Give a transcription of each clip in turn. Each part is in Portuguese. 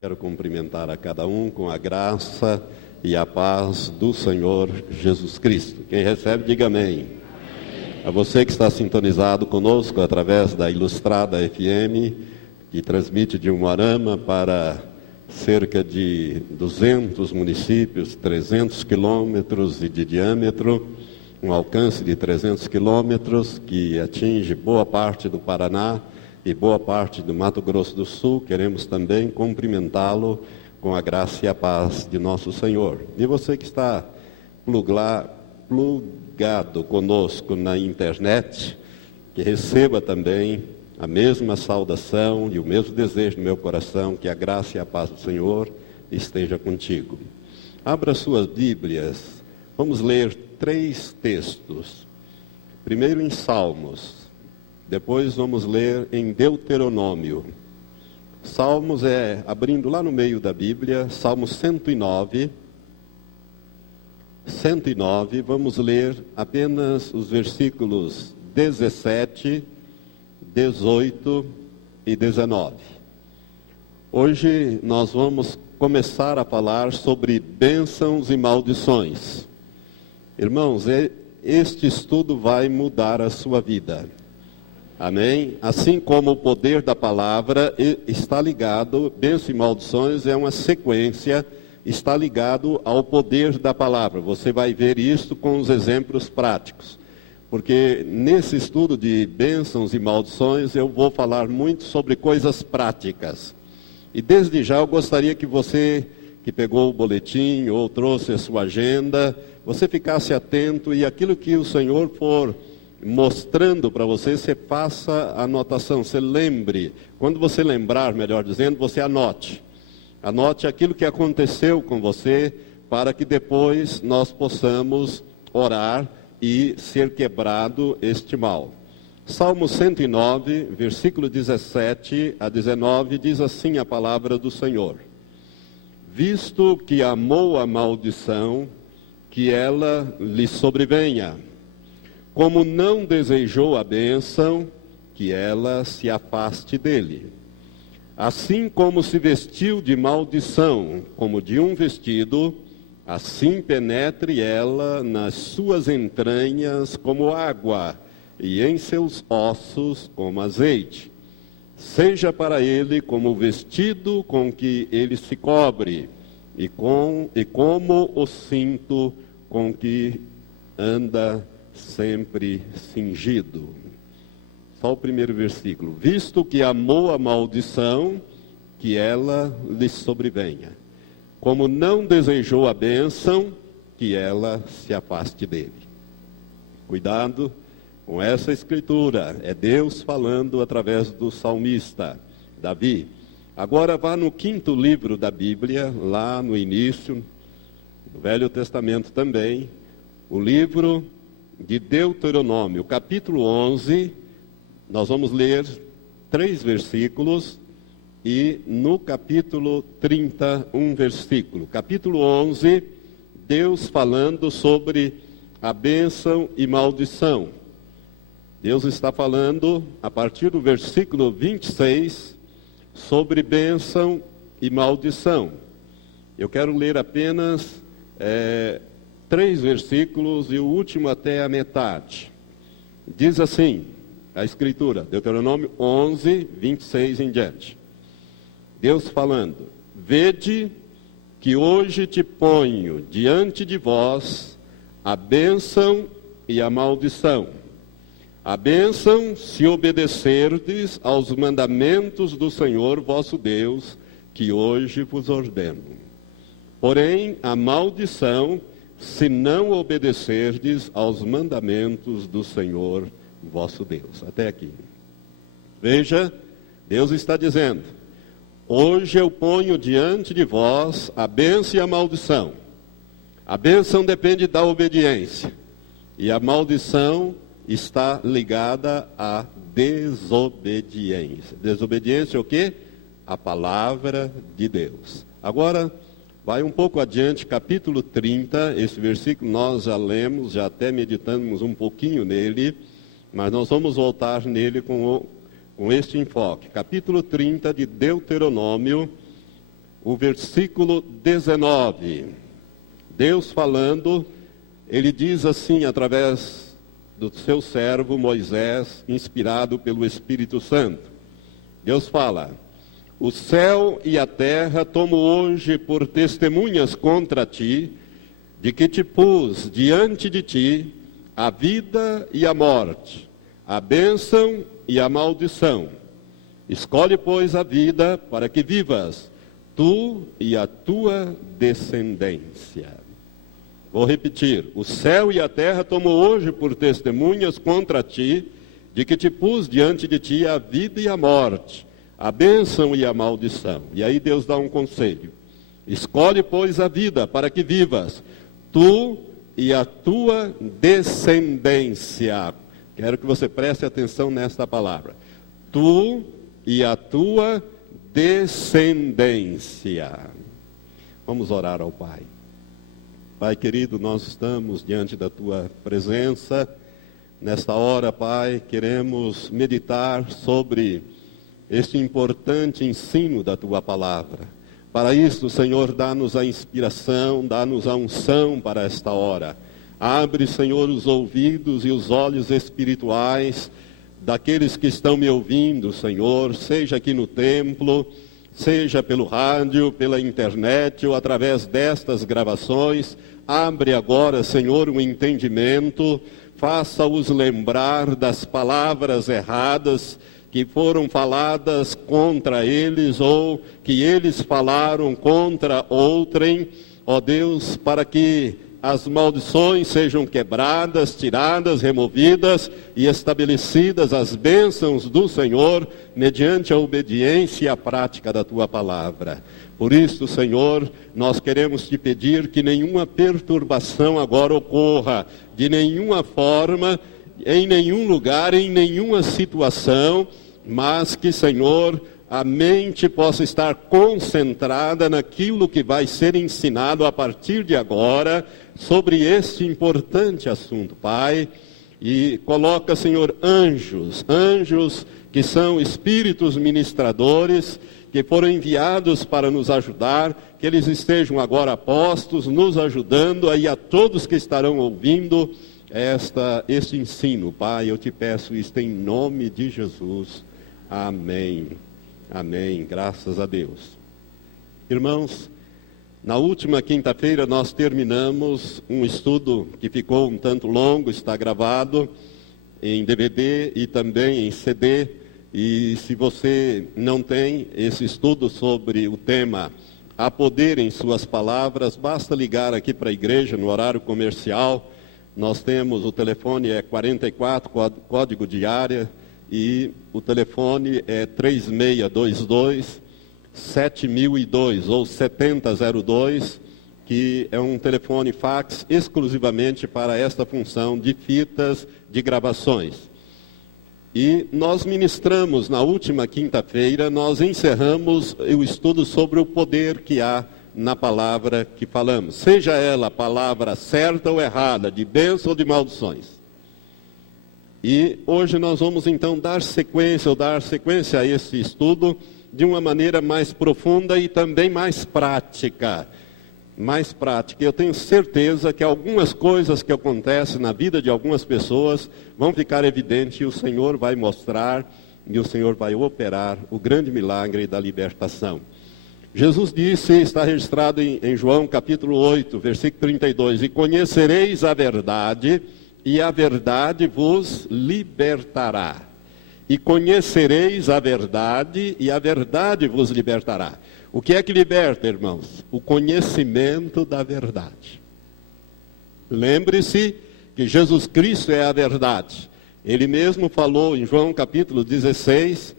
Quero cumprimentar a cada um com a graça e a paz do Senhor Jesus Cristo. Quem recebe, diga amém. A você que está sintonizado conosco através da Ilustrada FM, que transmite de Umuarama para cerca de 200 municípios, 300 quilômetros de diâmetro, um alcance de 300 quilômetros, que atinge boa parte do Paraná e boa parte do Mato Grosso do Sul. Queremos também cumprimentá-lo com a graça e a paz de nosso Senhor. E você que está plugado conosco na internet, que receba também a mesma saudação e o mesmo desejo no meu coração, que a graça e a paz do Senhor esteja contigo. Abra suas Bíblias, vamos ler 3 textos. Primeiro em Salmos. Depois vamos ler em Deuteronômio. Salmos abrindo lá no meio da Bíblia, Salmo 109. 109, vamos ler apenas os versículos 17, 18 e 19. Hoje nós vamos começar a falar sobre bênçãos e maldições. Irmãos, este estudo vai mudar a sua vida. Amém? Assim como o poder da palavra está ligado, bênçãos e maldições é uma sequência, está ligado ao poder da palavra. Você vai ver isso com os exemplos práticos. Porque nesse estudo de bênçãos e maldições eu vou falar muito sobre coisas práticas. E desde já eu gostaria que você, que pegou o boletim ou trouxe a sua agenda, você ficasse atento e aquilo que o Senhor for mostrando para você, você faça a anotação, você lembre. Quando você lembrar, melhor dizendo, você anote. Anote aquilo que aconteceu com você, para que depois nós possamos orar e ser quebrado este mal. Salmo 109, versículo 17 a 19, diz assim a palavra do Senhor: Visto que amou a maldição, que ela lhe sobrevenha. Como não desejou a bênção, que ela se afaste dele. Assim como se vestiu de maldição, como de um vestido, assim penetre ela nas suas entranhas como água, e em seus ossos como azeite. Seja para ele como o vestido com que ele se cobre, e como o cinto com que anda sempre cingido. Só o primeiro versículo. Visto que amou a maldição, que ela lhe sobrevenha. Como não desejou a bênção, que ela se afaste dele. Cuidado com essa escritura. É Deus falando através do salmista Davi. Agora vá no 5º livro da Bíblia, lá no início, do Velho Testamento também, o livro de Deuteronômio, capítulo 11, nós vamos ler 3 versículos, e no capítulo 30, um versículo. Capítulo 11, Deus falando sobre a bênção e maldição. Deus está falando, a partir do versículo 26, sobre bênção e maldição. Eu quero ler apenas 3 versículos e o último até a metade. Diz assim a Escritura, Deuteronômio 11, 26 em diante. Deus falando: Vede que hoje te ponho diante de vós a bênção e a maldição. A bênção, se obedecerdes aos mandamentos do Senhor vosso Deus, que hoje vos ordeno. Porém, a maldição, se não obedecerdes aos mandamentos do Senhor vosso Deus. Até aqui. Veja, Deus está dizendo: hoje eu ponho diante de vós a bênção e a maldição. A bênção depende da obediência, e a maldição está ligada à desobediência. Desobediência é o quê? A palavra de Deus. Agora, vai um pouco adiante, capítulo 30, esse versículo nós já lemos, já até meditamos um pouquinho nele, mas nós vamos voltar nele com este enfoque. Capítulo 30 de Deuteronômio, o versículo 19. Deus falando, ele diz assim através do seu servo Moisés, inspirado pelo Espírito Santo. Deus fala: o céu e a terra tomo hoje por testemunhas contra ti, de que te pus diante de ti a vida e a morte, a bênção e a maldição. Escolhe, pois, a vida para que vivas, tu e a tua descendência. Vou repetir: o céu e a terra tomo hoje por testemunhas contra ti, de que te pus diante de ti a vida e a morte, a bênção e a maldição. E aí Deus dá um conselho: escolhe, pois, a vida para que vivas, tu e a tua descendência. Quero que você preste atenção nesta palavra: tu e a tua descendência. Vamos orar ao Pai. Pai querido, nós estamos diante da tua presença. Nesta hora, Pai, queremos meditar sobre este importante ensino da tua palavra. Para isso, Senhor, dá-nos a inspiração, dá-nos a unção para esta hora. Abre, Senhor, os ouvidos e os olhos espirituais daqueles que estão me ouvindo, Senhor, seja aqui no templo, seja pelo rádio, pela internet ou através destas gravações. Abre agora, Senhor, um entendimento, faça-os lembrar das palavras erradas que foram faladas contra eles ou que eles falaram contra outrem, ó Deus, para que as maldições sejam quebradas, tiradas, removidas e estabelecidas as bênçãos do Senhor mediante a obediência e a prática da tua palavra. Por isso, Senhor, nós queremos te pedir que nenhuma perturbação agora ocorra, de nenhuma forma, em nenhum lugar, em nenhuma situação, mas que, Senhor, a mente possa estar concentrada naquilo que vai ser ensinado a partir de agora sobre este importante assunto, Pai. E coloca, Senhor, anjos que são espíritos ministradores, que foram enviados para nos ajudar, que eles estejam agora postos, nos ajudando, aí a todos que estarão ouvindo este ensino. Pai, eu te peço isto em nome de Jesus. Amém. Amém. Graças a Deus. Irmãos, na última quinta-feira nós terminamos um estudo que ficou um tanto longo, está gravado em DVD e também em CD. E se você não tem esse estudo sobre o tema Há Poder em Suas Palavras, basta ligar aqui para a igreja no horário comercial. Nós temos, o telefone é 44, código de área, e o telefone é 3622-7002 ou 7002, que é um telefone fax exclusivamente para esta função de fitas de gravações. E nós ministramos na última quinta-feira, nós encerramos o estudo sobre o poder que há na palavra que falamos, seja ela a palavra certa ou errada, de bênção ou de maldições. E hoje nós vamos então dar sequência a esse estudo de uma maneira mais profunda e também mais prática. Eu tenho certeza que algumas coisas que acontecem na vida de algumas pessoas vão ficar evidentes e o Senhor vai mostrar e o Senhor vai operar o grande milagre da libertação. Jesus disse, está registrado em João capítulo 8, versículo 32, e conhecereis a verdade, e a verdade vos libertará. E conhecereis a verdade, e a verdade vos libertará. O que é que liberta, irmãos? O conhecimento da verdade. Lembre-se que Jesus Cristo é a verdade. Ele mesmo falou em João capítulo 16,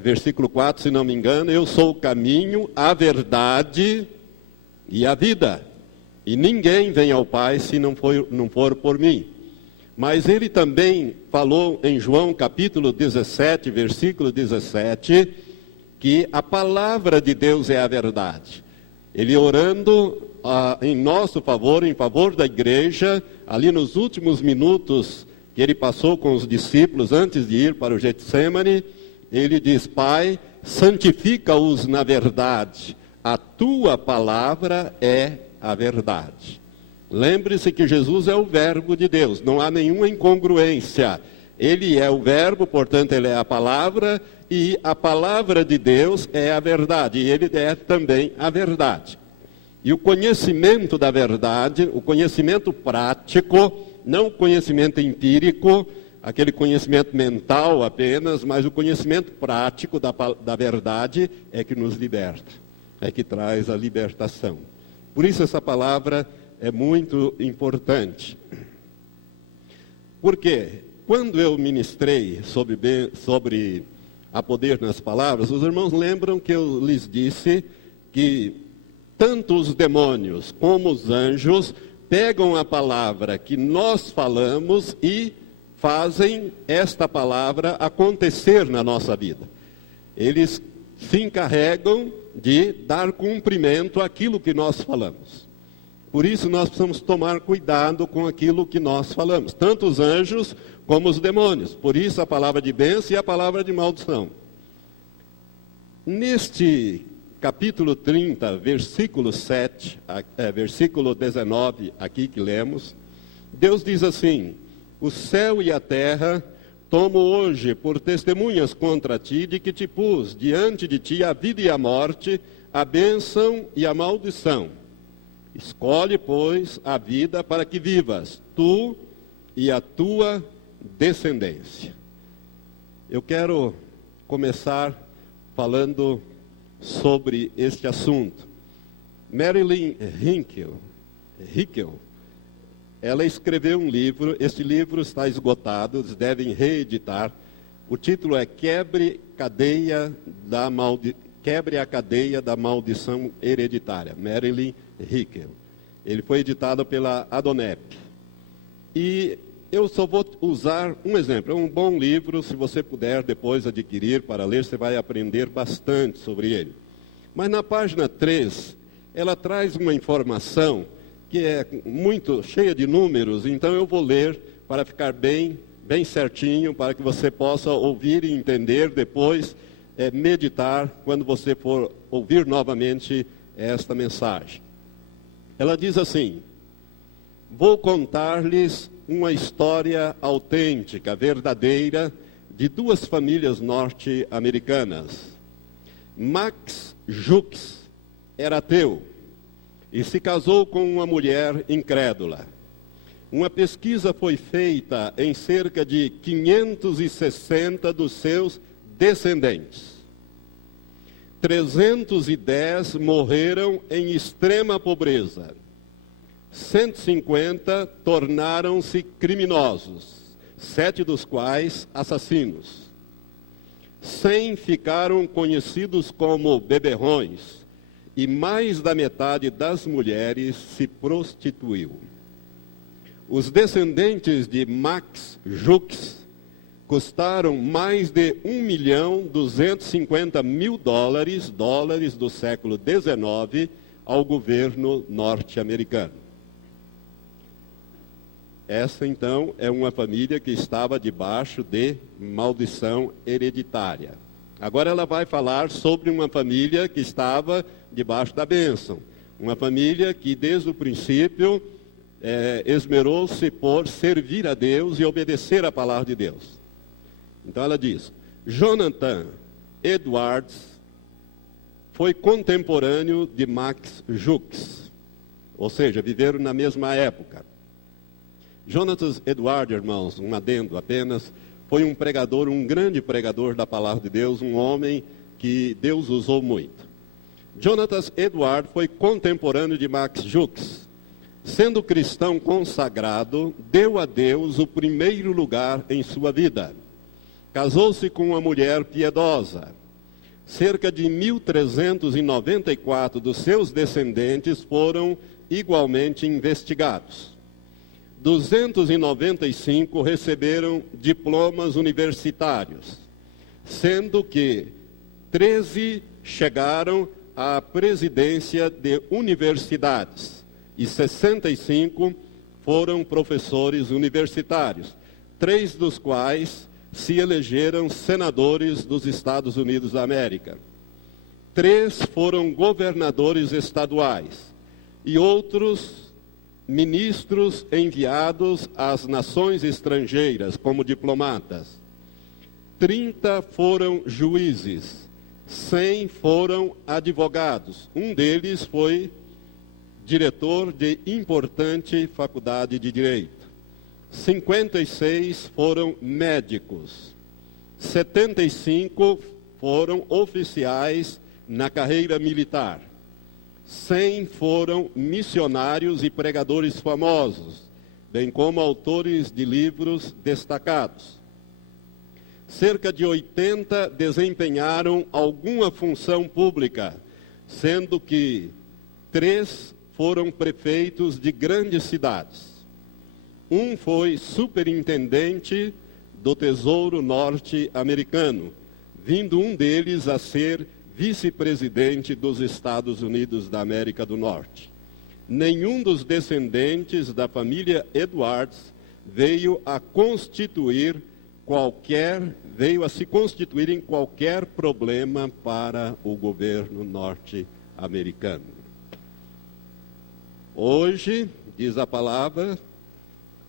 versículo 4, se não me engano, eu sou o caminho, a verdade e a vida. E ninguém vem ao Pai se não for por mim. Mas ele também falou em João capítulo 17, versículo 17, que a palavra de Deus é a verdade. Ele orando em nosso favor, em favor da igreja, ali nos últimos minutos que ele passou com os discípulos antes de ir para o Getsemane, ele diz, Pai, santifica-os na verdade, a tua palavra é a verdade. Lembre-se que Jesus é o verbo de Deus, não há nenhuma incongruência. Ele é o verbo, portanto ele é a palavra, e a palavra de Deus é a verdade, e ele é também a verdade. E o conhecimento da verdade, o conhecimento prático, não o conhecimento empírico, aquele conhecimento mental apenas, mas o conhecimento prático da verdade é que nos liberta, é que traz a libertação. Por isso essa palavra é muito importante. Porque quando eu ministrei sobre a poder nas palavras, os irmãos lembram que eu lhes disse que tanto os demônios como os anjos pegam a palavra que nós falamos e fazem esta palavra acontecer na nossa vida. Eles se encarregam de dar cumprimento àquilo que nós falamos. Por isso nós precisamos tomar cuidado com aquilo que nós falamos, tanto os anjos como os demônios. Por isso a palavra de bênção e a palavra de maldição. Neste capítulo 30, versículo 19, aqui que lemos, Deus diz assim: o céu e a terra tomo hoje por testemunhas contra ti, de que te pus diante de ti a vida e a morte, a bênção e a maldição. Escolhe, pois, a vida para que vivas, tu e a tua descendência. Eu quero começar falando sobre este assunto. Marilyn Hinkle, ela escreveu um livro, este livro está esgotado, eles devem reeditar. O título é Quebre a Cadeia da Maldição Hereditária, Marilyn Hinkle. Ele foi editado pela Adonep. E eu só vou usar um exemplo. É um bom livro, se você puder depois adquirir para ler, você vai aprender bastante sobre ele. Mas na página 3, ela traz uma informação que é muito cheia de números, então eu vou ler para ficar bem certinho, para que você possa ouvir e entender depois, meditar, quando você for ouvir novamente esta mensagem. Ela diz assim: vou contar-lhes uma história autêntica, verdadeira, de duas famílias norte-americanas. Max Jukes era ateu e se casou com uma mulher incrédula. Uma pesquisa foi feita em cerca de 560 dos seus descendentes. 310 morreram em extrema pobreza. 150 tornaram-se criminosos, 7 dos quais assassinos. 100 ficaram conhecidos como beberrões, e mais da metade das mulheres se prostituiu. Os descendentes de Max Jukes custaram mais de $1.250.000, dólares do século XIX, ao governo norte-americano. Essa, então, é uma família que estava debaixo de maldição hereditária. Agora ela vai falar sobre uma família que estava debaixo da bênção. Uma família que, desde o princípio, esmerou-se por servir a Deus e obedecer a palavra de Deus. Então ela diz: Jonathan Edwards foi contemporâneo de Max Jukes, ou seja, viveram na mesma época. Jonathan Edwards, irmãos, um adendo apenas, foi um pregador, um grande pregador da palavra de Deus, um homem que Deus usou muito. Jonathan Edwards foi contemporâneo de Max Jukes. Sendo cristão consagrado, deu a Deus o primeiro lugar em sua vida. Casou-se com uma mulher piedosa. Cerca de 1.394 dos seus descendentes foram igualmente investigados. 295 receberam diplomas universitários, sendo que 13 chegaram à presidência de universidades e 65 foram professores universitários, 3 dos quais se elegeram senadores dos Estados Unidos da América. 3 foram governadores estaduais e outros ministros enviados às nações estrangeiras como diplomatas. 30 foram juízes, 100 foram advogados. Um deles foi diretor de importante faculdade de direito. 56 foram médicos. 75 foram oficiais na carreira militar. 100 foram missionários e pregadores famosos, bem como autores de livros destacados. Cerca de 80 desempenharam alguma função pública, sendo que 3 foram prefeitos de grandes cidades. Um foi superintendente do Tesouro Norte-Americano, vindo um deles a ser vice-presidente dos Estados Unidos da América do Norte. Nenhum dos descendentes da família Edwards veio a se constituir em qualquer problema para o governo norte-americano. Hoje, diz a palavra,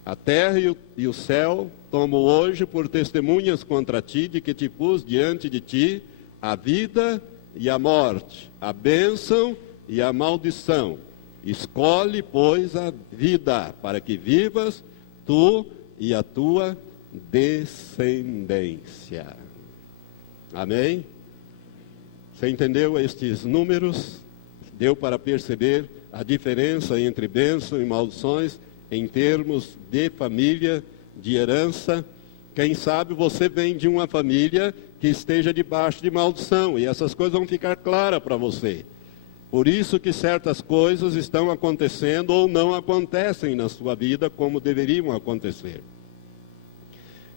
a terra e o céu tomam hoje por testemunhas contra ti, de que te pus diante de ti a vida e a morte, a bênção e a maldição. Escolhe, pois, a vida, para que vivas tu e a tua descendência. Amém? Você entendeu estes números? Deu para perceber a diferença entre bênção e maldições em termos de família, de herança. Quem sabe você vem de uma família que esteja debaixo de maldição, e essas coisas vão ficar claras para você. Por isso que certas coisas estão acontecendo ou não acontecem na sua vida como deveriam acontecer.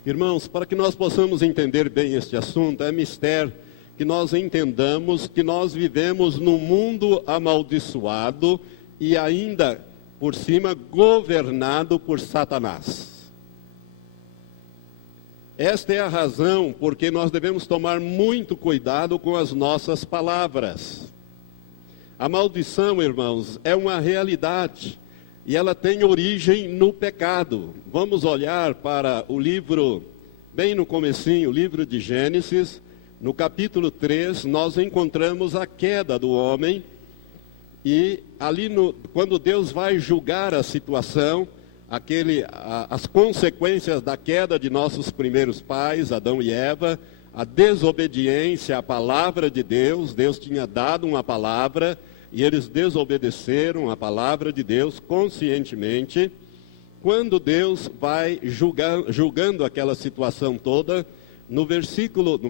Irmãos, para que nós possamos entender bem este assunto, é mistério que nós entendamos que nós vivemos num mundo amaldiçoado e ainda, por cima, governado por Satanás. Esta é a razão porque nós devemos tomar muito cuidado com as nossas palavras. A maldição, irmãos, é uma realidade e ela tem origem no pecado. Vamos olhar para o livro, bem no comecinho, o livro de Gênesis, no capítulo 3, nós encontramos a queda do homem e ali quando Deus vai julgar a situação, as consequências da queda de nossos primeiros pais, Adão e Eva, a desobediência à palavra de Deus. Deus tinha dado uma palavra e eles desobedeceram a palavra de Deus conscientemente. Quando Deus vai julgando aquela situação toda, no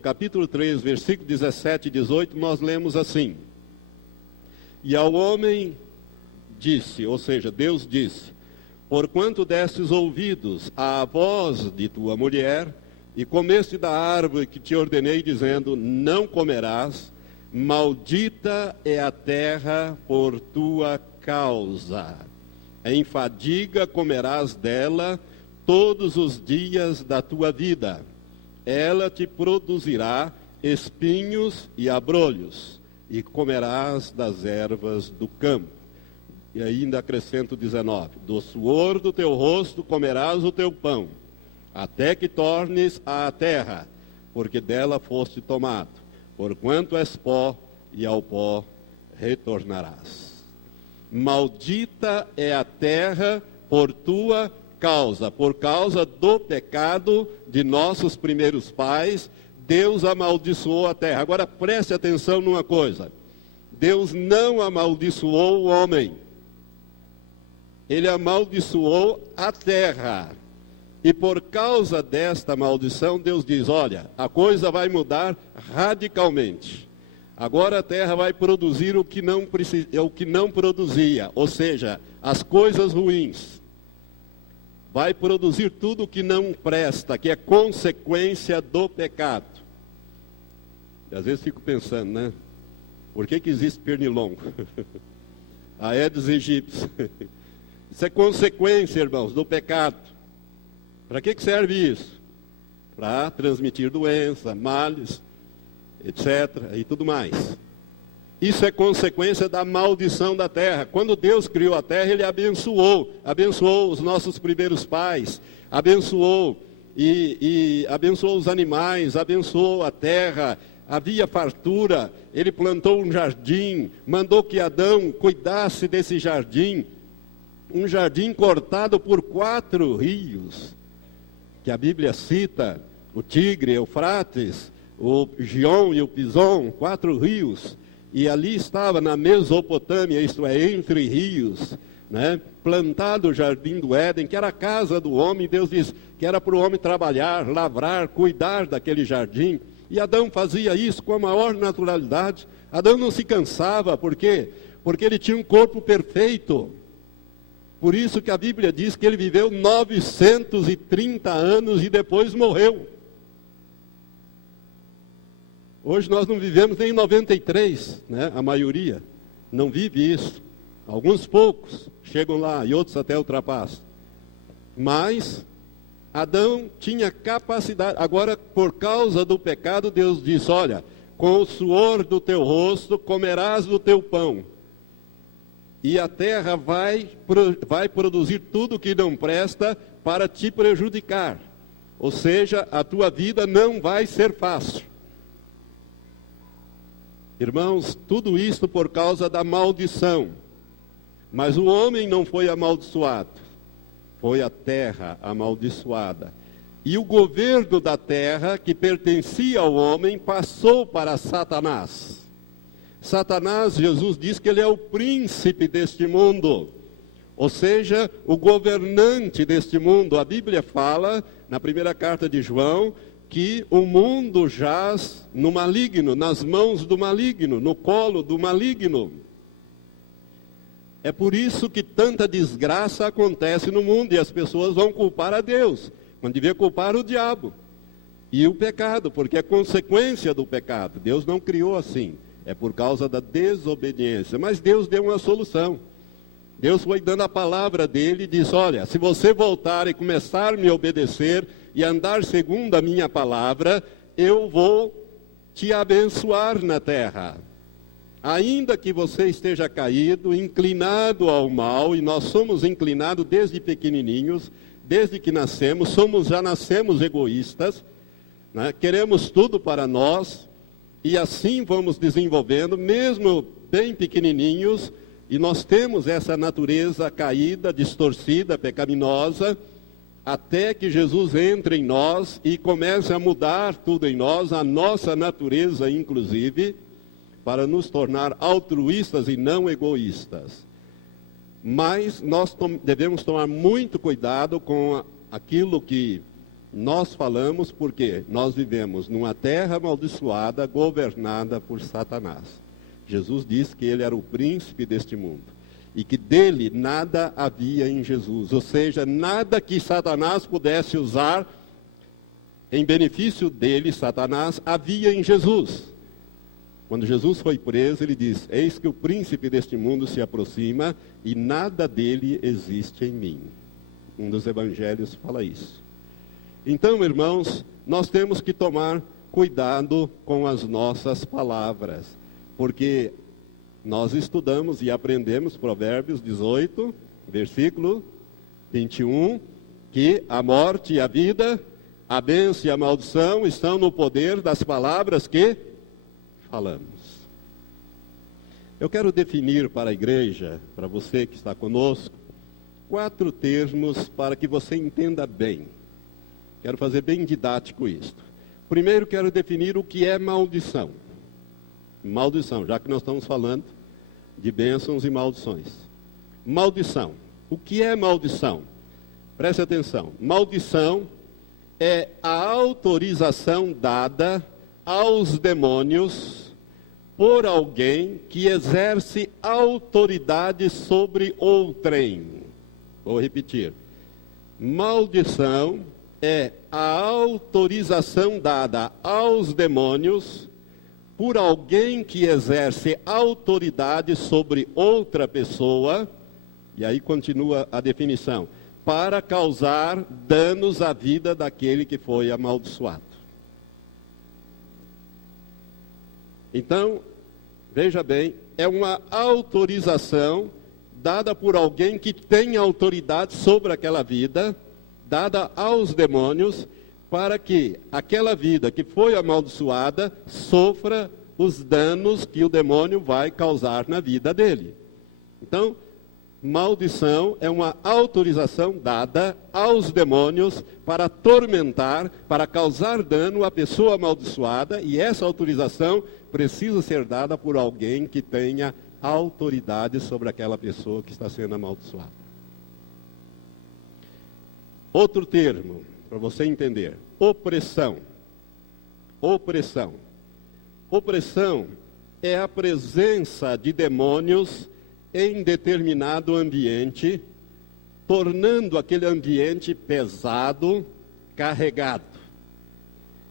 capítulo 3, versículo 17 e 18, nós lemos assim: E ao homem disse, ou seja, Deus disse: Porquanto destes ouvidos à voz de tua mulher, e comeste da árvore que te ordenei, dizendo, não comerás, maldita é a terra por tua causa. Em fadiga comerás dela todos os dias da tua vida. Ela te produzirá espinhos e abrolhos, e comerás das ervas do campo. E ainda acrescento 19, do suor do teu rosto comerás o teu pão, até que tornes à terra, porque dela foste tomado. Porquanto és pó, e ao pó retornarás. Maldita é a terra por tua causa. Por causa do pecado de nossos primeiros pais, Deus amaldiçoou a terra. Agora preste atenção numa coisa. Deus não amaldiçoou o homem. Ele amaldiçoou a terra. E por causa desta maldição, Deus diz, olha, a coisa vai mudar radicalmente. Agora a terra vai produzir o que não produzia, ou seja, as coisas ruins. Vai produzir tudo o que não presta, que é consequência do pecado. E às vezes fico pensando, né? Por que existe pernilongo? A Aedes aegypti. Isso é consequência, irmãos, do pecado. Para que serve isso? para transmitir doença, males, etc. e tudo mais. Isso é consequência da maldição da terra. Quando Deus criou a terra, Ele abençoou os nossos primeiros pais, abençoou abençoou os animais, abençoou a terra, havia fartura, Ele plantou um jardim, mandou que Adão cuidasse desse jardim, um jardim cortado por 4 rios, que a Bíblia cita, o Tigre, Eufrates, o Gion e o Pison, 4 rios, e ali estava na Mesopotâmia, isto é, entre rios, né, plantado o jardim do Éden, que era a casa do homem. Deus diz que era para o homem trabalhar, lavrar, cuidar daquele jardim, e Adão fazia isso com a maior naturalidade. Adão não se cansava, por quê? Porque ele tinha um corpo perfeito. Por isso que a Bíblia diz que ele viveu 930 anos e depois morreu. Hoje nós não vivemos nem 93, né? A maioria não vive isso. Alguns poucos chegam lá e outros até ultrapassam. Mas Adão tinha capacidade. Agora, por causa do pecado, Deus disse: olha, com o suor do teu rosto comerás do teu pão. E a terra vai produzir tudo que não presta para te prejudicar. Ou seja, a tua vida não vai ser fácil. Irmãos, tudo isso por causa da maldição. Mas o homem não foi amaldiçoado. Foi a terra amaldiçoada. E o governo da terra, que pertencia ao homem, passou para Satanás. Satanás, Jesus diz que ele é o príncipe deste mundo. Ou seja, o governante deste mundo. A Bíblia fala, na primeira carta de João, que o mundo jaz no maligno, nas mãos do maligno, no colo do maligno. É por isso que tanta desgraça acontece no mundo e as pessoas vão culpar a Deus, quando devia culpar o diabo e o pecado, porque é consequência do pecado. Deus não criou assim, é por causa da desobediência. Mas Deus deu uma solução. Deus foi dando a palavra dele e disse: olha, se você voltar e começar a me obedecer e andar segundo a minha palavra, eu vou te abençoar na terra. Ainda que você esteja caído, inclinado ao mal, e nós somos inclinados desde pequenininhos, desde que nascemos, já nascemos egoístas, né? Queremos tudo para nós, e assim vamos desenvolvendo, mesmo bem pequenininhos, e nós temos essa natureza caída, distorcida, pecaminosa, até que Jesus entre em nós e comece a mudar tudo em nós, a nossa natureza inclusive, para nos tornar altruístas e não egoístas. Mas nós devemos tomar muito cuidado com aquilo que nós falamos, porque nós vivemos numa terra amaldiçoada, governada por Satanás. Jesus disse que ele era o príncipe deste mundo e que dele nada havia em Jesus, ou seja, nada que Satanás pudesse usar em benefício dele, Satanás, havia em Jesus. Quando Jesus foi preso, ele diz: eis que o príncipe deste mundo se aproxima e nada dele existe em mim. Um dos evangelhos fala isso. Então, irmãos, nós temos que tomar cuidado com as nossas palavras, porque nós estudamos e aprendemos Provérbios 18, versículo 21, que a morte e a vida, a bênção e a maldição estão no poder das palavras que falamos. Eu quero definir para a igreja, para você que está conosco, 4 termos para que você entenda bem. Quero fazer bem didático isto. Primeiro, quero definir o que é maldição. Maldição, já que nós estamos falando de bênçãos e maldições. Maldição. O que é maldição? Preste atenção. Maldição é a autorização dada aos demônios por alguém que exerce autoridade sobre outrem. Vou repetir. Maldição é a autorização dada aos demônios por alguém que exerce autoridade sobre outra pessoa, e aí continua a definição, para causar danos à vida daquele que foi amaldiçoado. Então, veja bem, é uma autorização dada por alguém que tem autoridade sobre aquela vida, dada aos demônios, para que aquela vida que foi amaldiçoada sofra os danos que o demônio vai causar na vida dele. Então, maldição é uma autorização dada aos demônios para atormentar, para causar dano à pessoa amaldiçoada, e essa autorização precisa ser dada por alguém que tenha autoridade sobre aquela pessoa que está sendo amaldiçoada. Outro termo, para você entender: opressão. Opressão. Opressão é a presença de demônios em determinado ambiente, tornando aquele ambiente pesado, carregado.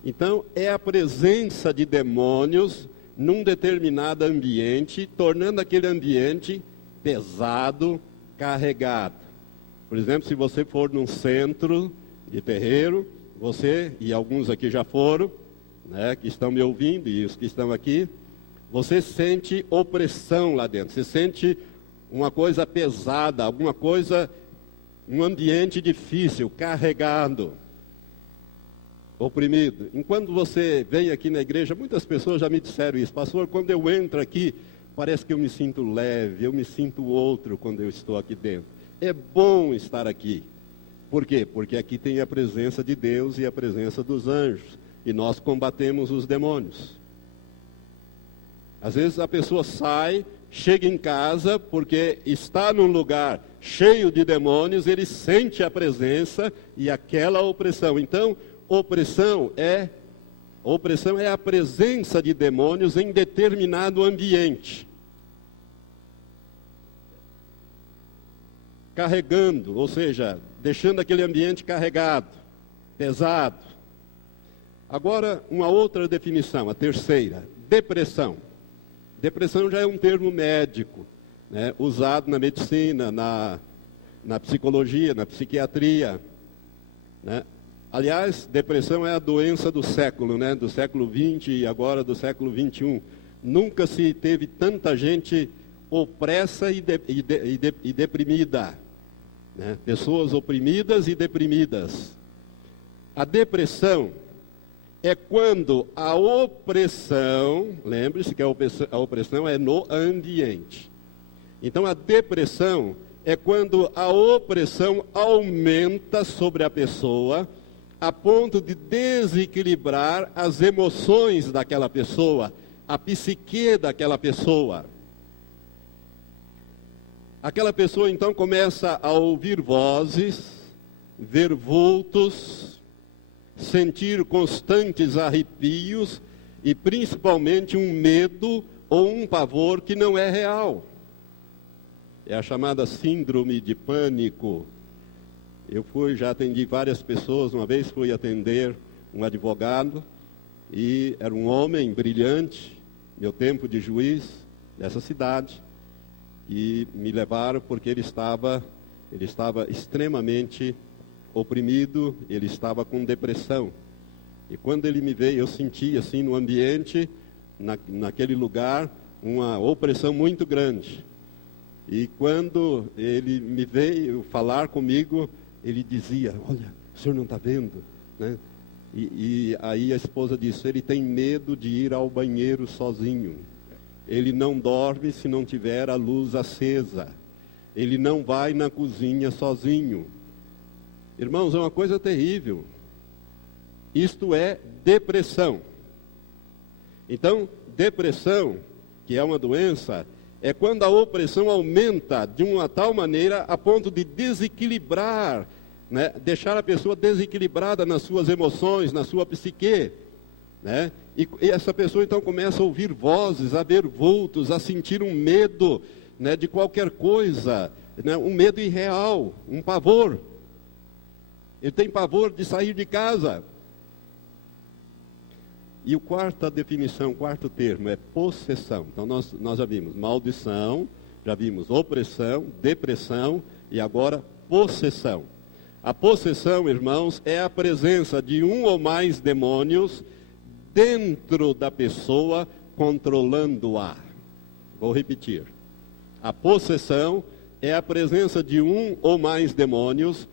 Então, é a presença de demônios num determinado ambiente, tornando aquele ambiente pesado, carregado. Por exemplo, se você for num centro de terreiro, você, e alguns aqui já foram, né, que estão me ouvindo e os que estão aqui, você sente opressão lá dentro, você sente uma coisa pesada, alguma coisa, um ambiente difícil, carregado, oprimido. Enquanto você vem aqui na igreja, muitas pessoas já me disseram isso: pastor, quando eu entro aqui, parece que eu me sinto leve, eu me sinto outro quando eu estou aqui dentro. É bom estar aqui. Por quê? Porque aqui tem a presença de Deus e a presença dos anjos, e nós combatemos os demônios. Às vezes a pessoa sai, chega em casa, porque está num lugar cheio de demônios, ele sente a presença e aquela opressão. Então, opressão é a presença de demônios em determinado ambiente. Carregando, ou seja, deixando aquele ambiente carregado, pesado. Agora, uma outra definição, a terceira: depressão. Depressão já é um termo médico, né, usado na medicina, na psicologia, na psiquiatria, né? Aliás, depressão é a doença do século, né, do século XX e agora do século XXI. Nunca se teve tanta gente opressa e deprimida, né? Pessoas oprimidas e deprimidas. A depressão é quando a opressão, lembre-se que a opressão é no ambiente. Então a depressão é quando a opressão aumenta sobre a pessoa, a ponto de desequilibrar as emoções daquela pessoa, a psique daquela pessoa. Aquela pessoa então começa a ouvir vozes, ver vultos, sentir constantes arrepios e principalmente um medo ou um pavor que não é real. É a chamada síndrome de pânico. Eu já atendi várias pessoas. Uma vez fui atender um advogado e era um homem brilhante, meu tempo de juiz dessa cidade, e me levaram porque ele estava extremamente oprimido, ele estava com depressão. E quando ele me veio, eu senti assim no ambiente, naquele lugar, uma opressão muito grande. E quando ele me veio falar comigo, ele dizia: olha, o senhor não está vendo, né? E aí a esposa disse: ele tem medo de ir ao banheiro sozinho. Ele não dorme se não tiver a luz acesa. Ele não vai na cozinha sozinho. Irmãos, é uma coisa terrível. Isto é depressão. Então, depressão, que é uma doença, é quando a opressão aumenta de uma tal maneira a ponto de desequilibrar, né? Deixar a pessoa desequilibrada nas suas emoções, na sua psique, né? E essa pessoa então começa a ouvir vozes, a ver vultos, a sentir um medo, né, de qualquer coisa, né? Um medo irreal, um pavor. Ele tem pavor de sair de casa. E a quarta definição, o quarto termo é possessão. Então nós já vimos maldição, já vimos opressão, depressão e agora possessão. A possessão, irmãos, é a presença de um ou mais demônios dentro da pessoa, controlando-a. Vou repetir. A possessão é a presença de um ou mais demônios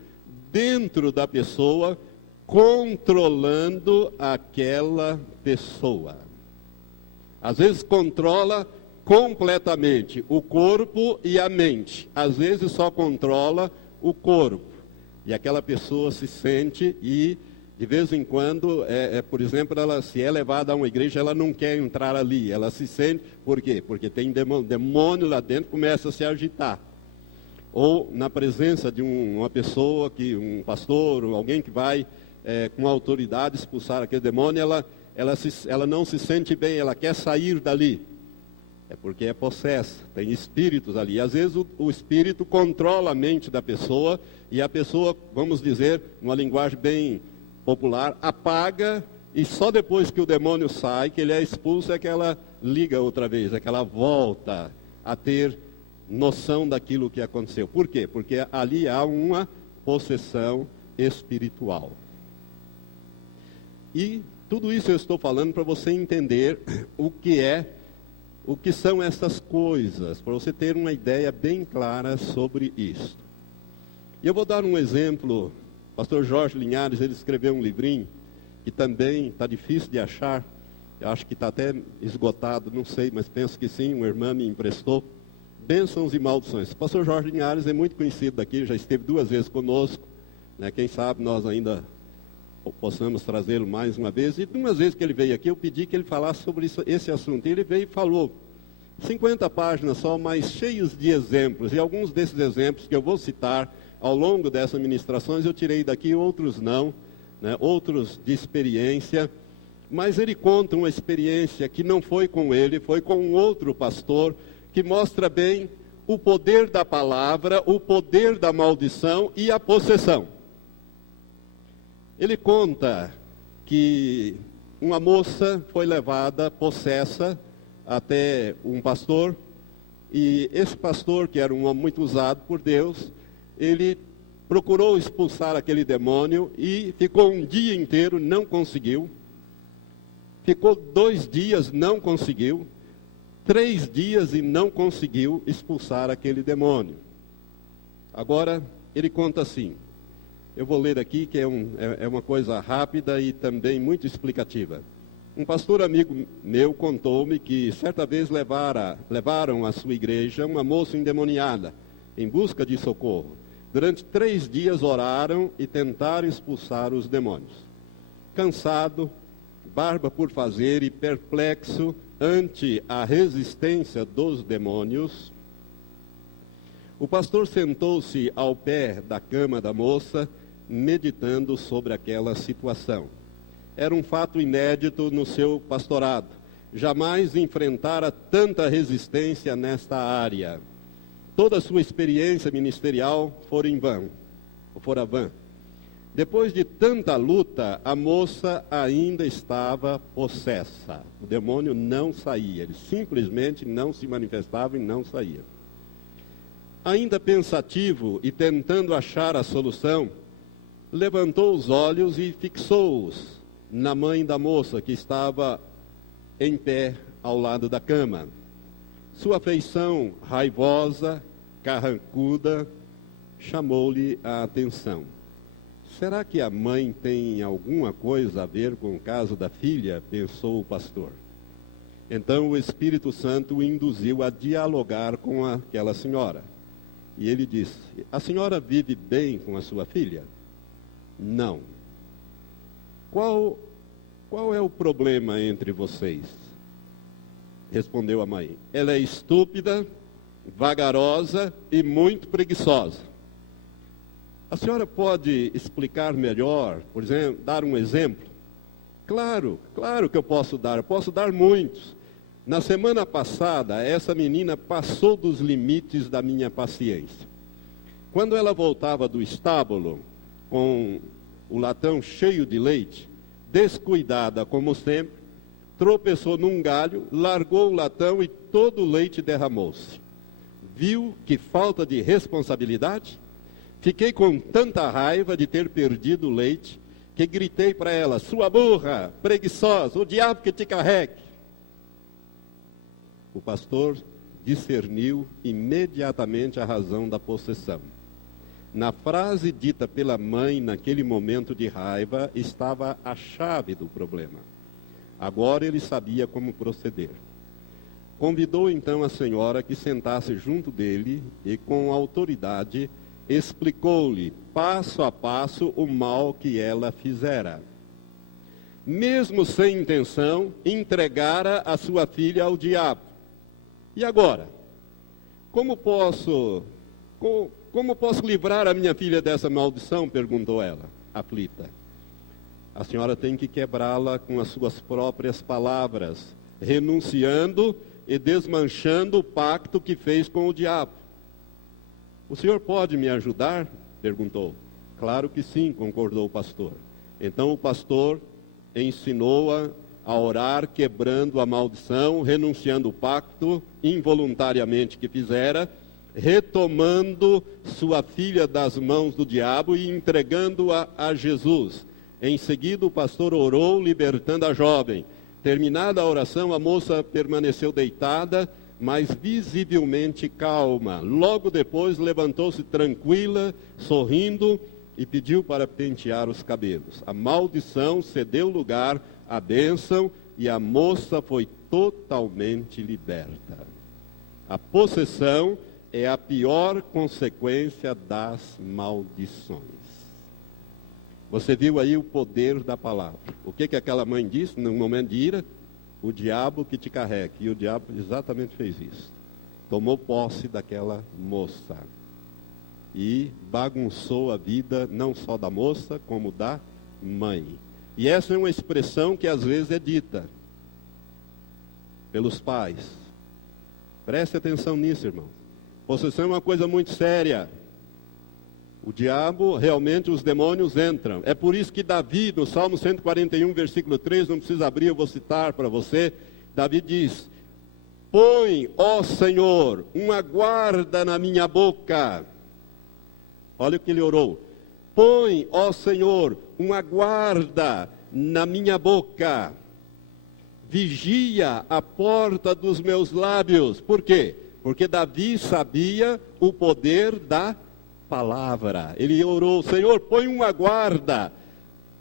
dentro da pessoa, controlando aquela pessoa. Às vezes controla completamente o corpo e a mente. Às vezes só controla o corpo. E aquela pessoa se sente e, de vez em quando, por exemplo, se é levada a uma igreja, ela não quer entrar ali. Ela se sente, por quê? Porque tem demônio lá dentro, começa a se agitar. Ou na presença de uma pessoa, um pastor, ou alguém que vai com autoridade expulsar aquele demônio, ela não se sente bem, ela quer sair dali. É porque é possessa, tem espíritos ali. Às vezes o espírito controla a mente da pessoa e a pessoa, vamos dizer, numa linguagem bem popular, apaga e só depois que o demônio sai, que ele é expulso, é que ela liga outra vez, é que ela volta a ter noção daquilo que aconteceu. Por quê? Porque ali há uma possessão espiritual. E tudo isso eu estou falando para você entender o que são essas coisas, para você ter uma ideia bem clara sobre isso. E eu vou dar um exemplo. O pastor Jorge Linhares, ele escreveu um livrinho, que também está difícil de achar, eu acho que está até esgotado, não sei, mas penso que sim, uma irmã me emprestou. Bênçãos e maldições. O pastor Jorge Linhares é muito conhecido daqui, já esteve 2 vezes conosco, né? Quem sabe nós ainda possamos trazê-lo mais uma vez. E umas vezes que ele veio aqui, eu pedi que ele falasse sobre esse assunto. E ele veio e falou, 50 páginas só, mas cheios de exemplos. E alguns desses exemplos que eu vou citar ao longo dessas ministrações, eu tirei daqui, outros não, né? Outros de experiência. Mas ele conta uma experiência que não foi com ele, foi com um outro pastor, que mostra bem o poder da palavra, o poder da maldição e a possessão. Ele conta que uma moça foi levada, possessa, até um pastor, e esse pastor, que era um homem muito usado por Deus, ele procurou expulsar aquele demônio e ficou um dia inteiro, não conseguiu. Ficou 2 dias, não conseguiu. 3 dias e não conseguiu expulsar aquele demônio. Agora, ele conta assim. Eu vou ler aqui, que é uma coisa rápida e também muito explicativa. Um pastor amigo meu contou-me que certa vez levaram à sua igreja uma moça endemoniada, em busca de socorro. Durante 3 dias oraram e tentaram expulsar os demônios. Cansado, barba por fazer e perplexo ante a resistência dos demônios, o pastor sentou-se ao pé da cama da moça, meditando sobre aquela situação. Era um fato inédito no seu pastorado. Jamais enfrentara tanta resistência nesta área. Toda a sua experiência ministerial fora vã. Depois de tanta luta, a moça ainda estava possessa. O demônio não saía, ele simplesmente não se manifestava e não saía. Ainda pensativo e tentando achar a solução, levantou os olhos e fixou-os na mãe da moça, que estava em pé ao lado da cama. Sua feição raivosa, carrancuda, chamou-lhe a atenção. Será que a mãe tem alguma coisa a ver com o caso da filha? Pensou o pastor. Então o Espírito Santo o induziu a dialogar com aquela senhora. E ele disse, a senhora vive bem com a sua filha? Não. Qual é o problema entre vocês? Respondeu a mãe. Ela é estúpida, vagarosa e muito preguiçosa. A senhora pode explicar melhor, por exemplo, dar um exemplo? Claro que eu posso dar muitos. Na semana passada, essa menina passou dos limites da minha paciência. Quando ela voltava do estábulo, com o latão cheio de leite, descuidada como sempre, tropeçou num galho, largou o latão e todo o leite derramou-se. Viu que falta de responsabilidade? Fiquei com tanta raiva de ter perdido o leite, que gritei para ela: sua burra, preguiçosa, o diabo que te carregue. O pastor discerniu imediatamente a razão da possessão. Na frase dita pela mãe naquele momento de raiva estava a chave do problema. Agora ele sabia como proceder. Convidou então a senhora que sentasse junto dele e, com autoridade, explicou-lhe passo a passo o mal que ela fizera. Mesmo sem intenção, entregara a sua filha ao diabo. E agora? Como posso livrar a minha filha dessa maldição? Perguntou ela, aflita. A senhora tem que quebrá-la com as suas próprias palavras, renunciando e desmanchando o pacto que fez com o diabo. O senhor pode me ajudar? Perguntou. Claro que sim, concordou o pastor. Então o pastor ensinou-a a orar, quebrando a maldição, renunciando o pacto involuntariamente que fizera, retomando sua filha das mãos do diabo e entregando-a a Jesus. Em seguida o pastor orou, libertando a jovem. Terminada a oração, a moça permaneceu deitada, mas visivelmente calma. Logo depois levantou-se tranquila, sorrindo, e pediu para pentear os cabelos. A maldição cedeu lugar à bênção e a moça foi totalmente liberta. A possessão é a pior consequência das maldições. Você viu aí o poder da palavra. O que aquela mãe disse no momento de ira? O diabo que te carrega. E o diabo exatamente fez isso. Tomou posse daquela moça. E bagunçou a vida não só da moça, como da mãe. E essa é uma expressão que às vezes é dita pelos pais. Preste atenção nisso, irmão. Possessão é uma coisa muito séria. O diabo, realmente, os demônios entram. É por isso que Davi, no Salmo 141, versículo 3, não precisa abrir, eu vou citar para você. Davi diz: põe, ó Senhor, uma guarda na minha boca. Olha o que ele orou. Põe, ó Senhor, uma guarda na minha boca. Vigia a porta dos meus lábios. Por quê? Porque Davi sabia o poder da palavra. Ele orou: Senhor, põe uma guarda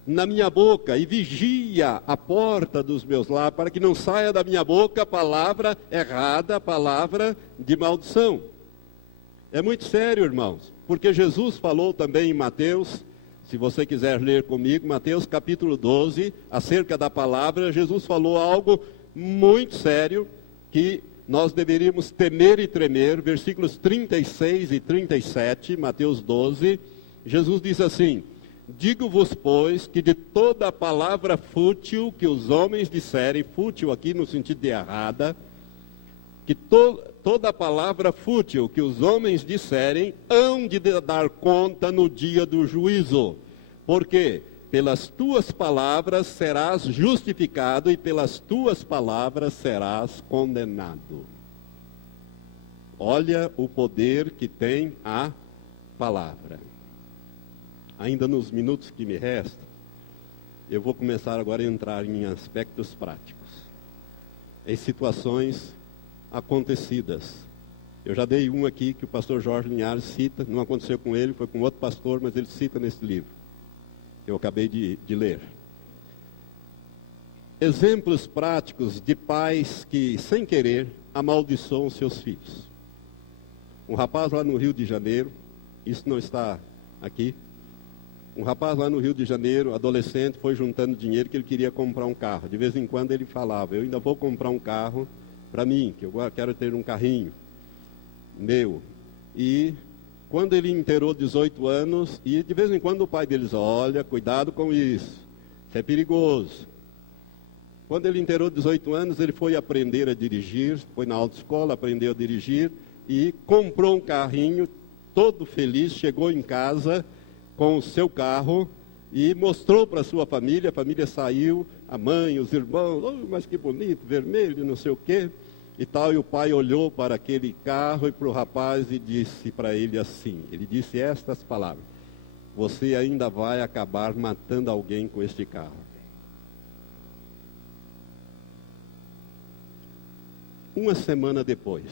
na minha boca e vigia a porta dos meus lábios, para que não saia da minha boca palavra errada, palavra de maldição. É muito sério, irmãos, porque Jesus falou também em Mateus, se você quiser ler comigo, Mateus capítulo 12, acerca da palavra. Jesus falou algo muito sério, que nós deveríamos temer e tremer. Versículos 36 e 37, Mateus 12, Jesus diz assim: digo-vos, pois, que de toda palavra fútil que os homens disserem, fútil aqui no sentido de errada, que toda palavra fútil que os homens disserem, hão de dar conta no dia do juízo. Porque pelas tuas palavras serás justificado e pelas tuas palavras serás condenado. Olha o poder que tem a palavra. Ainda nos minutos que me restam, eu vou começar agora a entrar em aspectos práticos, em situações acontecidas. Eu já dei um aqui que o pastor Jorge Linhares cita, não aconteceu com ele, foi com outro pastor, mas ele cita nesse livro. Eu acabei de ler. Exemplos práticos de pais que, sem querer, amaldiçoam seus filhos. Um rapaz lá no Rio de Janeiro, isso não está aqui. Um rapaz lá no Rio de Janeiro, adolescente, foi juntando dinheiro que ele queria comprar um carro. De vez em quando ele falava: eu ainda vou comprar um carro para mim, que eu quero ter um carrinho meu. E quando ele inteirou 18 anos, e de vez em quando o pai deles: olha, cuidado com isso é perigoso. Quando ele inteirou 18 anos, ele foi aprender a dirigir, foi na autoescola, aprendeu a dirigir, e comprou um carrinho, todo feliz, chegou em casa com o seu carro, e mostrou para a família saiu, a mãe, os irmãos: oh, mas que bonito, vermelho, não sei o quê. e tal, e o pai olhou para aquele carro e para o rapaz e disse para ele assim, ele disse estas palavras: você ainda vai acabar matando alguém com este carro. Uma semana depois,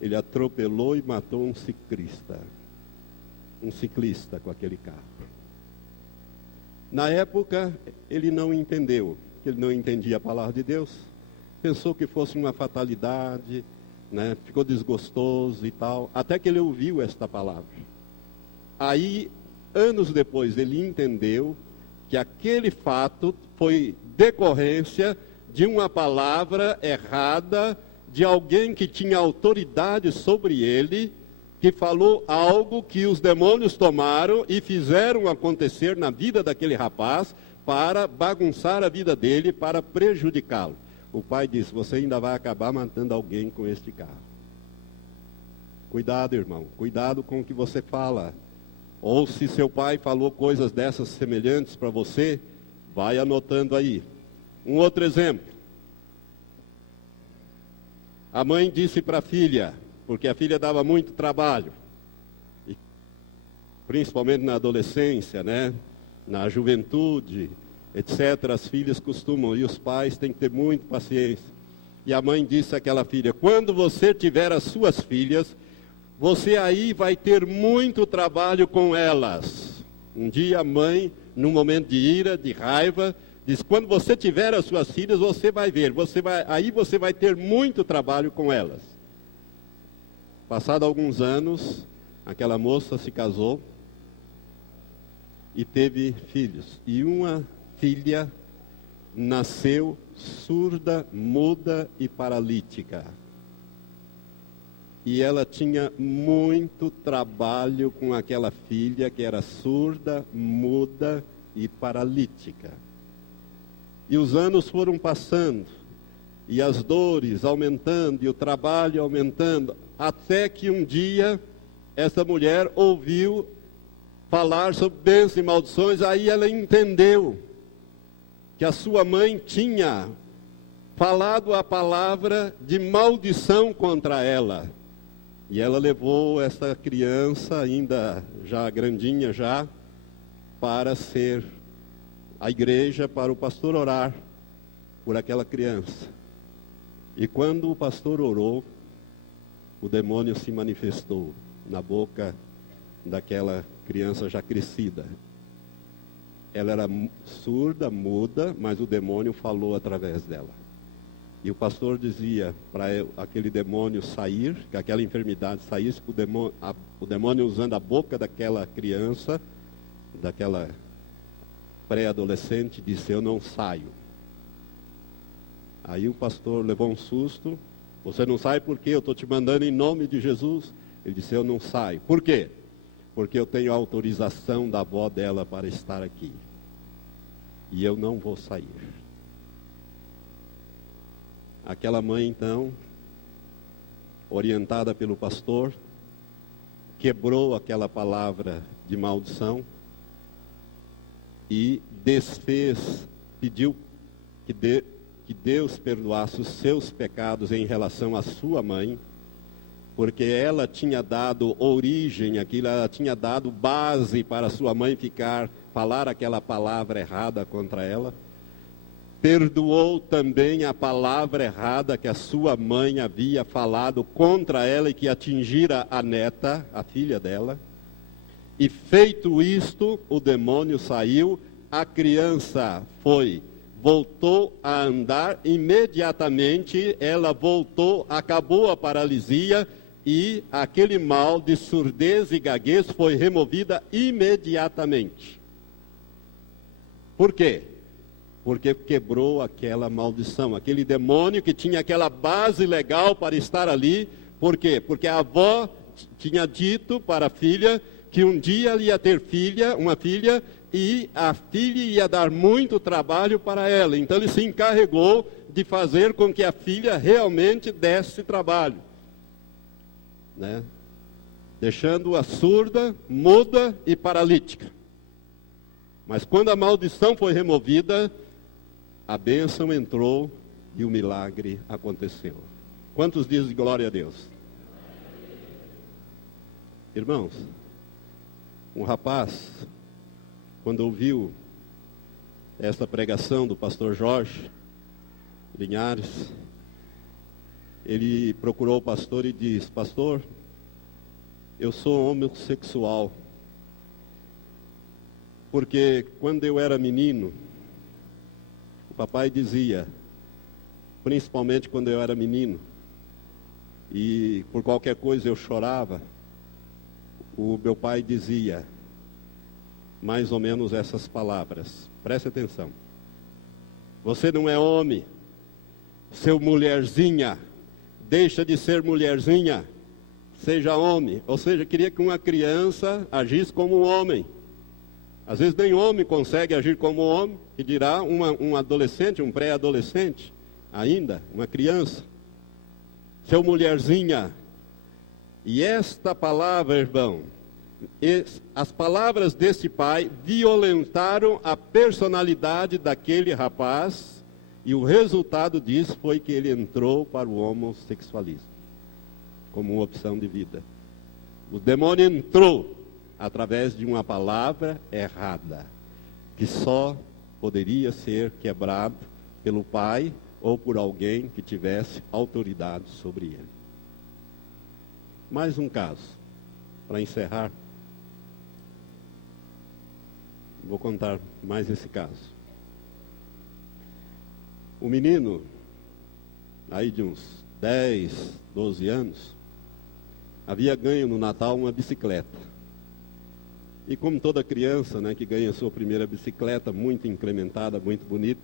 ele atropelou e matou um ciclista com aquele carro. Na época, ele não entendeu, que ele não entendia a palavra de Deus, pensou que fosse uma fatalidade, né? Ficou desgostoso e tal, até que ele ouviu esta palavra. Aí, anos depois, ele entendeu que aquele fato foi decorrência de uma palavra errada, de alguém que tinha autoridade sobre ele, que falou algo que os demônios tomaram e fizeram acontecer na vida daquele rapaz, para bagunçar a vida dele, para prejudicá-lo. O pai disse: você ainda vai acabar matando alguém com este carro. Cuidado, irmão, cuidado com o que você fala. Ou se seu pai falou coisas dessas semelhantes para você, vai anotando aí. Um outro exemplo. A mãe disse para a filha, porque a filha dava muito trabalho, e principalmente na adolescência, né? Na juventude, etc. As filhas costumam, e os pais têm que ter muita paciência. E a mãe disse àquela filha: quando você tiver as suas filhas, você aí vai ter muito trabalho com elas. Um dia a mãe, num momento de ira, de raiva, diz: quando você tiver as suas filhas, você vai ver, aí você vai ter muito trabalho com elas. Passado alguns anos, aquela moça se casou e teve filhos. E uma filha nasceu surda, muda e paralítica. E ela tinha muito trabalho com aquela filha que era surda, muda e paralítica. E os anos foram passando, e as dores aumentando, e o trabalho aumentando, até que um dia essa mulher ouviu falar sobre bênçãos e maldições. Aí ela entendeu que a sua mãe tinha falado a palavra de maldição contra ela. E ela levou essa criança, ainda já grandinha já, para ser a igreja, para o pastor orar por aquela criança. E quando o pastor orou, o demônio se manifestou na boca daquela criança já crescida. Ela era surda, muda, mas o demônio falou através dela. E o pastor dizia para aquele demônio sair, que aquela enfermidade saísse, o demônio usando a boca daquela criança, daquela pré-adolescente, disse: eu não saio. Aí o pastor levou um susto: você não sai por quê? Eu estou te mandando em nome de Jesus. Ele disse: eu não saio. Por quê? Porque eu tenho a autorização da avó dela para estar aqui. E eu não vou sair. Aquela mãe, então, orientada pelo pastor, quebrou aquela palavra de maldição e desfez, pediu que Deus perdoasse os seus pecados em relação à sua mãe, porque ela tinha dado origem àquilo, ela tinha dado base para sua mãe falar aquela palavra errada contra ela. Perdoou também a palavra errada que a sua mãe havia falado contra ela e que atingira a neta, a filha dela. E feito isto, o demônio saiu, a criança voltou a andar, imediatamente ela voltou, acabou a paralisia e aquele mal de surdez e gaguez foi removida imediatamente. Por quê? Porque quebrou aquela maldição, aquele demônio que tinha aquela base legal para estar ali. Por quê? Porque a avó tinha dito para a filha que um dia ela ia ter uma filha, e a filha ia dar muito trabalho para ela. Então ele se encarregou de fazer com que a filha realmente desse trabalho, né? Deixando-a surda, muda e paralítica. Mas quando a maldição foi removida, a bênção entrou e o milagre aconteceu. Quantos dizem glória a Deus? Irmãos, um rapaz, quando ouviu esta pregação do pastor Jorge Linhares, ele procurou o pastor e disse: pastor, eu sou homossexual, porque quando eu era menino, o papai dizia, principalmente quando eu era menino, e por qualquer coisa eu chorava, o meu pai dizia mais ou menos essas palavras. Preste atenção. Você não é homem, seu mulherzinha, deixa de ser mulherzinha, seja homem. Ou seja, queria que uma criança agisse como um homem. Às vezes nem homem consegue agir como homem, que dirá um adolescente, um pré-adolescente, ainda, uma criança. Seu mulherzinha. E esta palavra, irmão, as palavras deste pai violentaram a personalidade daquele rapaz, e o resultado disso foi que ele entrou para o homossexualismo, como uma opção de vida. O demônio entrou através de uma palavra errada, que só poderia ser quebrado pelo pai ou por alguém que tivesse autoridade sobre ele. Mais um caso, para encerrar. Vou contar mais esse caso. O menino, aí de uns 10, 12 anos, havia ganho no Natal uma bicicleta. E como toda criança, né, que ganha a sua primeira bicicleta, muito incrementada, muito bonita,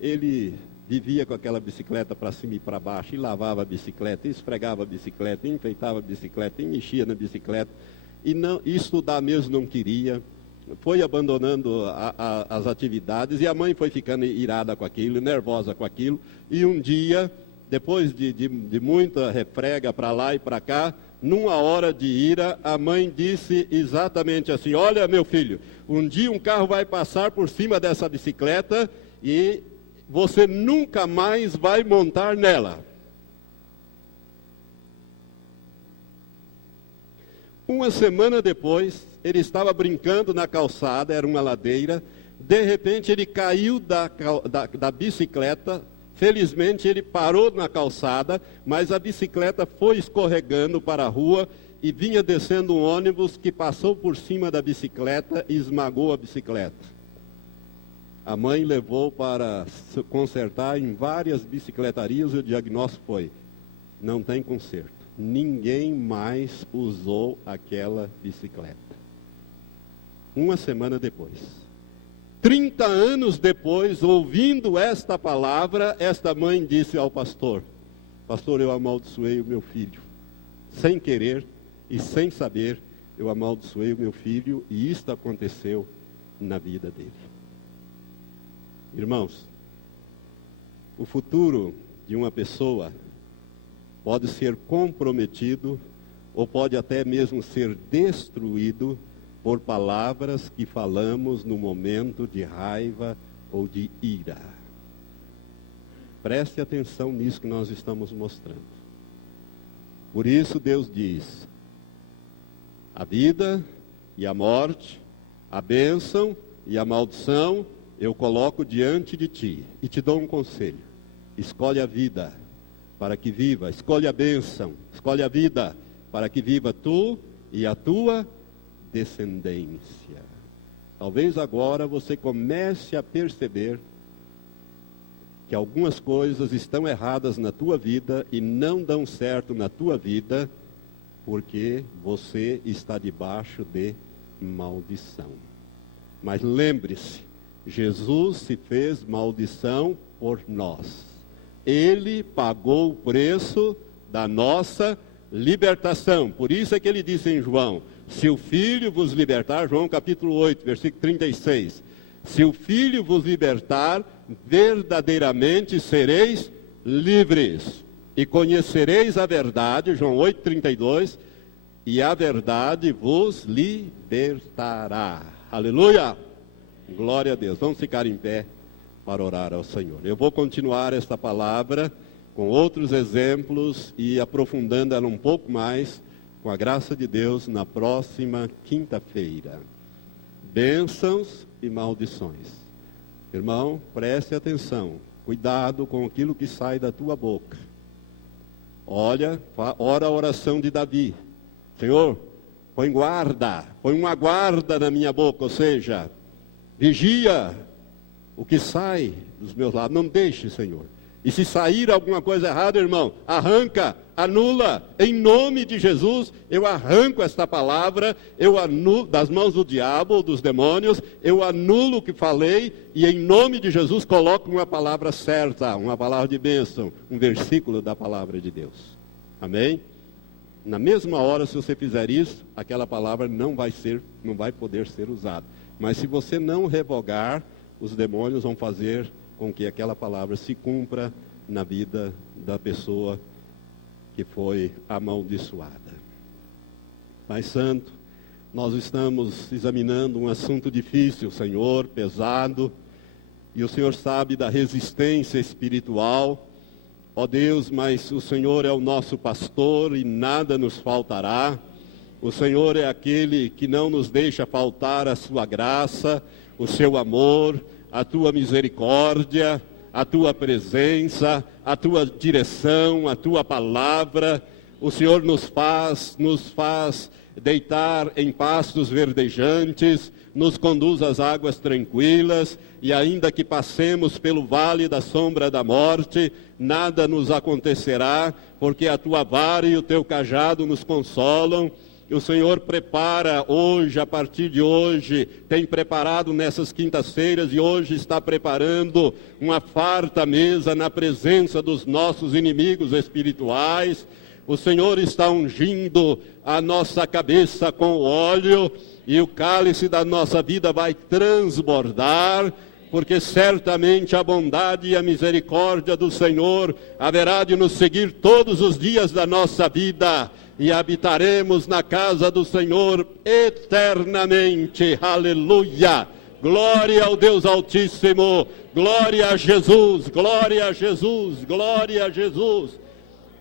ele vivia com aquela bicicleta para cima e para baixo, e lavava a bicicleta, e esfregava a bicicleta, e enfeitava a bicicleta, e mexia na bicicleta, e estudar mesmo não queria, foi abandonando as atividades, e a mãe foi ficando irada com aquilo, nervosa com aquilo, e um dia, depois de muita refrega para lá e para cá, numa hora de ira, a mãe disse exatamente assim: olha, meu filho, um dia um carro vai passar por cima dessa bicicleta, e você nunca mais vai montar nela. Uma semana depois, ele estava brincando na calçada, era uma ladeira, de repente ele caiu da bicicleta. Felizmente ele parou na calçada, mas a bicicleta foi escorregando para a rua e vinha descendo um ônibus que passou por cima da bicicleta e esmagou a bicicleta. A mãe levou para consertar em várias bicicletarias e o diagnóstico foi: não tem conserto. Ninguém mais usou aquela bicicleta. Uma semana depois. 30 anos depois, ouvindo esta palavra, esta mãe disse ao pastor: pastor, eu amaldiçoei o meu filho. Sem querer e sem saber, eu amaldiçoei o meu filho, e isto aconteceu na vida dele. Irmãos, o futuro de uma pessoa pode ser comprometido, ou pode até mesmo ser destruído, por palavras que falamos no momento de raiva ou de ira. Preste atenção nisso que nós estamos mostrando. Por isso Deus diz: a vida e a morte, a bênção e a maldição, eu coloco diante de ti. E te dou um conselho: escolhe a vida para que viva. Escolhe a bênção, escolhe a vida para que viva tu e a tua descendência. Talvez agora você comece a perceber que algumas coisas estão erradas na tua vida e não dão certo na tua vida, porque você está debaixo de maldição. Mas lembre-se, Jesus se fez maldição por nós. Ele pagou o preço da nossa libertação. Por isso é que ele disse em João: se o Filho vos libertar, João capítulo 8, versículo 36, se o Filho vos libertar, verdadeiramente sereis livres, e conhecereis a verdade, João 8, 32, e a verdade vos libertará. Aleluia! Glória a Deus. Vamos ficar em pé para orar ao Senhor. Eu vou continuar esta palavra com outros exemplos e aprofundando ela um pouco mais, com a graça de Deus, na próxima quinta-feira. Bênçãos e maldições. Irmão, preste atenção, cuidado com aquilo que sai da tua boca. Ora a oração de Davi. Senhor, põe uma guarda na minha boca, ou seja, vigia o que sai dos meus lábios. Não deixe, Senhor. E se sair alguma coisa errada, irmão, arranca, anula. Em nome de Jesus, eu arranco esta palavra, eu anulo das mãos do diabo ou dos demônios, eu anulo o que falei e em nome de Jesus coloco uma palavra certa, uma palavra de bênção, um versículo da palavra de Deus. Amém? Na mesma hora, se você fizer isso, aquela palavra não vai poder ser usada. Mas se você não revogar, os demônios vão fazer com que aquela palavra se cumpra na vida da pessoa que foi amaldiçoada. Pai Santo, nós estamos examinando um assunto difícil, Senhor, pesado, e o Senhor sabe da resistência espiritual. Ó Deus, mas o Senhor é o nosso pastor e nada nos faltará. O Senhor é aquele que não nos deixa faltar a sua graça, o seu amor, a tua misericórdia, a tua presença, a tua direção, a tua palavra. O Senhor nos faz deitar em pastos verdejantes, nos conduz às águas tranquilas, e ainda que passemos pelo vale da sombra da morte, nada nos acontecerá, porque a tua vara e o teu cajado nos consolam. E o Senhor prepara hoje, a partir de hoje, tem preparado nessas quintas-feiras e hoje está preparando uma farta mesa na presença dos nossos inimigos espirituais. O Senhor está ungindo a nossa cabeça com óleo e o cálice da nossa vida vai transbordar, porque certamente a bondade e a misericórdia do Senhor haverá de nos seguir todos os dias da nossa vida. E habitaremos na casa do Senhor eternamente. Aleluia! Glória ao Deus Altíssimo. Glória a Jesus, glória a Jesus, glória a Jesus,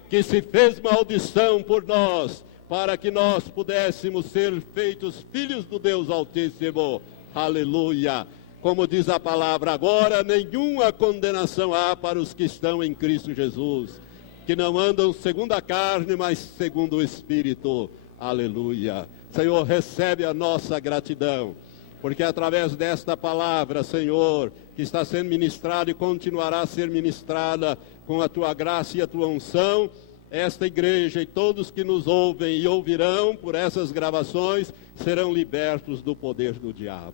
que se fez maldição por nós, para que nós pudéssemos ser feitos filhos do Deus Altíssimo. Aleluia! Como diz a palavra, agora nenhuma condenação há para os que estão em Cristo Jesus, que não andam segundo a carne, mas segundo o Espírito. Aleluia. Senhor, recebe a nossa gratidão, porque através desta palavra, Senhor, que está sendo ministrada e continuará a ser ministrada com a tua graça e a tua unção, esta igreja e todos que nos ouvem e ouvirão por essas gravações serão libertos do poder do diabo.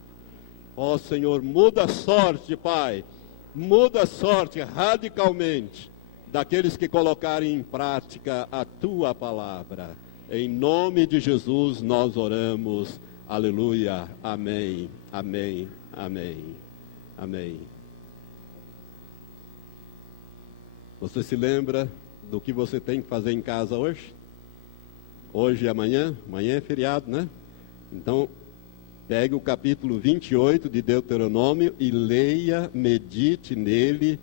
Ó Senhor, muda a sorte, Pai, muda a sorte radicalmente daqueles que colocarem em prática a tua palavra. Em nome de Jesus nós oramos. Aleluia. Amém. Amém. Amém. Amém. Você se lembra do que você tem que fazer em casa hoje? Hoje e amanhã? Amanhã é feriado, né? Então, pegue o capítulo 28 de Deuteronômio e leia, medite nele.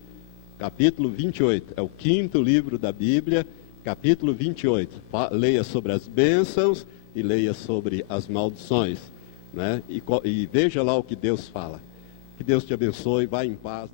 Capítulo 28, é o 5º livro da Bíblia, capítulo 28. Leia sobre as bênçãos e leia sobre as maldições, né? E veja lá o que Deus fala. Que Deus te abençoe, vá em paz.